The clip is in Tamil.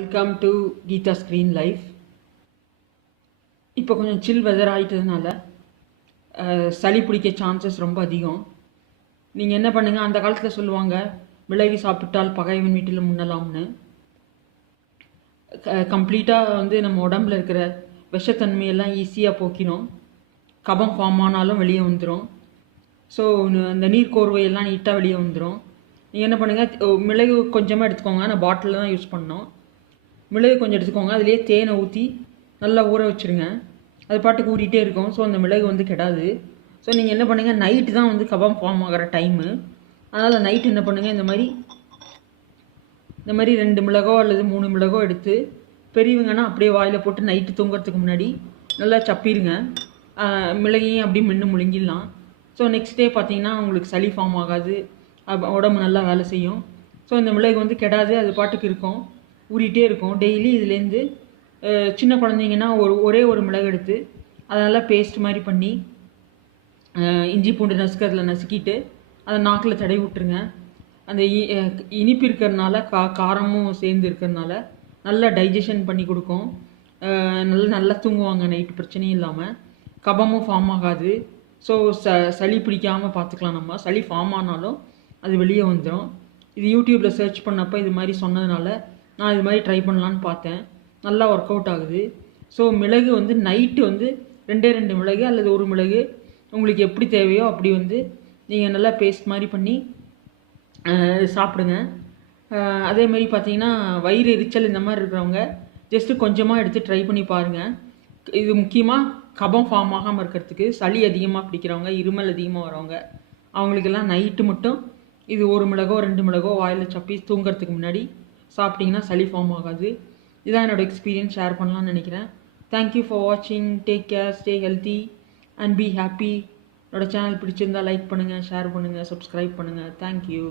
Welcome to Geetha screen life. இப்போ கொஞ்சம் சில் வெதர் ஆகிட்டதுனால சளி பிடிக்க சான்சஸ் ரொம்ப அதிகம். நீங்கள் என்ன பண்ணுங்கள், அந்த காலத்தில் சொல்லுவாங்க விலகி சாப்பிட்டால் பகைவன் வீட்டில் முன்னலாம்னு. கம்ப்ளீட்டாக நம்ம உடம்புல இருக்கிற விஷத்தன்மையெல்லாம் ஈஸியாக போக்கிடும். கபம் ஃபார்ம் ஆனாலும் வெளியே வந்துடும். ஸோ அந்த நீர் கோர்வையெல்லாம் நீட்டாக வெளியே வந்துடும். நீங்கள் என்ன பண்ணுங்கள், மிளகு கொஞ்சமாக எடுத்துக்கோங்க. நான் பாட்டிலில் தான் யூஸ் பண்ணோம். மிளகு கொஞ்சம் எடுத்துக்கோங்க, அதுலேயே தேனை ஊற்றி நல்லா ஊற வச்சுருங்க. அது பாட்டுக்கு ஊறிட்டே இருக்கும். ஸோ அந்த மிளகு கெடாது. ஸோ நீங்கள் என்ன பண்ணுங்கள், நைட்டு தான் கபம் ஃபார்ம் ஆகிற டைமு. அதனால் நைட்டு என்ன பண்ணுங்கள், இந்த மாதிரி 2 மிளகோ அல்லது 3 மிளகோ எடுத்து, பெரியவங்கன்னா அப்படியே வாயில் போட்டு நைட்டு தூங்குறதுக்கு முன்னாடி நல்லா சப்பிடுங்க. மிளகையும் அப்படியே மென்று முழுங்கிடலாம். ஸோ நெக்ஸ்ட் டே பார்த்தீங்கன்னா உங்களுக்கு சளி ஃபார்ம் ஆகாது, உடம்பு நல்லா வேலை செய்யும். ஸோ இந்த மிளகு கெடாது, அது பாட்டுக்கு இருக்கும், ஊறிட்டே இருக்கும். டெய்லி இதுலேருந்து சின்ன குழந்தைங்கன்னா ஒரே ஒரு மிளகு எடுத்து அதை நல்லா பேஸ்ட் மாதிரி பண்ணி இஞ்சி பூண்டு அதில் நசுக்கிட்டு அதை நாக்கில் தடவி விட்டுருங்க. அந்த இனிப்பு இருக்கிறதுனால காரமும் சேர்ந்து இருக்கிறதுனால நல்லா டைஜஷன் பண்ணி கொடுக்கும். நல்லா தூங்குவாங்க நைட்டு, பிரச்சனையும் இல்லாமல். கபமும் ஃபார்ம் ஆகாது. ஸோ சளி பிடிக்காமல் பார்த்துக்கலாம். நம்ம சளி ஃபார்ம் ஆனாலும் அது வெளியே வந்துடும். இது யூடியூப்பில் சர்ச் பண்ணப்போ இது மாதிரி சொன்னதுனால நான் இது மாதிரி ட்ரை பண்ணலான்னு பார்த்தேன். நல்லா ஒர்க் அவுட் ஆகுது. ஸோ மிளகு நைட்டு 2 மிளகு அல்லது 1 மிளகு உங்களுக்கு எப்படி தேவையோ அப்படி நீங்கள் நல்லா பேஸ்ட் மாதிரி பண்ணி சாப்பிடுங்க. அதே மாதிரி பார்த்தீங்கன்னா வயிறு எரிச்சல் இந்த மாதிரி இருக்கிறவங்க ஜஸ்ட்டு கொஞ்சமாக எடுத்து ட்ரை பண்ணி பாருங்கள். இது முக்கியமாக கபம் ஃபார்ம் ஆகாமல் இருக்கிறதுக்கு. சளி அதிகமாக பிடிக்கிறவங்க, இருமல் அதிகமாக வரவங்க, அவங்களுக்கெல்லாம் நைட்டு மட்டும் இது 1 மிளகோ 2 மிளகோ வாயில் சப்பி தூங்குறதுக்கு முன்னாடி சாப்பிட்டிங்கன்னா சளி ஃபார்ம் ஆகாது. இதான் என்னோடய எக்ஸ்பீரியன்ஸ் ஷேர் பண்ணலான்னு நினைக்கிறேன். தேங்க்யூ ஃபார் வாட்சிங். Take care, stay healthy and be happy. என்னோடய சேனல் பிடிச்சிருந்தால் லைக் பண்ணுங்கள், ஷேர் பண்ணுங்கள், சப்ஸ்கிரைப் பண்ணுங்கள். தேங்க்யூ.